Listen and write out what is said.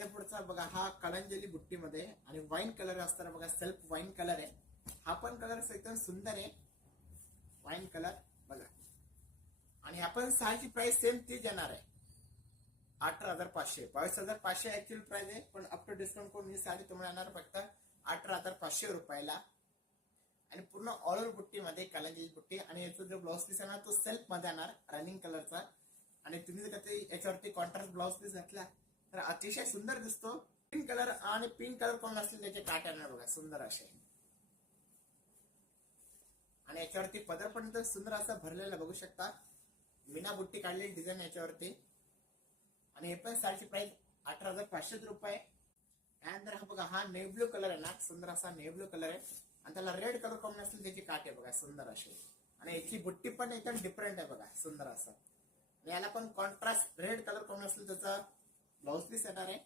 हे पुढचा बघा हा कलंजली बुट्टीमध्ये आणि वाईन कलर असताना बघा सेल्फ वाईन कलर आहे. हा पण कलर एकदम सुंदर आहे वाईन कलर बघा. आणि आपण साडीची प्राइस सेम तीच येणार आहे 18,500. 22,500 ऍक्च्युअल प्राइस आहे, पण अप टू डिस्काउंट करून ही साडी तुम्हाला येणार फक्त 18,500 रुपयाला. आणि पूर्ण ऑल ओव्हर बुट्टीमध्ये कलंजली बुट्टी आणि याचा जो ब्लाउज पीस आहे ना तो सेल्फ मध्ये येणार रनिंग कलरचा. आणि तुम्ही जर कधी याच्यावरती कॉन्ट्रास्ट ब्लाउज पीस घातला तर अतिशय सुंदर दिसतो. पिंक कलर आणि पिंक कलर कोण असले त्याचे काट येणार बघा सुंदर असे. आणि याच्यावरती पदर पण सुंदर असा भरलेला बघू शकता. मीना बुट्टी काढलेली डिझाईन याच्यावरती. आणि हे पण साडीची प्राइस 18,500 रुपये. त्यानंतर हा बघा हा नेव्ही ब्लू कलर आहे ना सुंदर असा नेव्ही ब्लू कलर आहे. आणि त्याला रेड कलर कॉम्बिनेशन त्याची काट आहे बघा सुंदर अशी. आणि याची बुट्टी पण एकदम डिफरंट आहे बघा सुंदर असं. आणि याला पण कॉन्ट्रास्ट रेड कलर कॉम्बिनेशन त्याचा ब्लाउज पीस येणार आहे.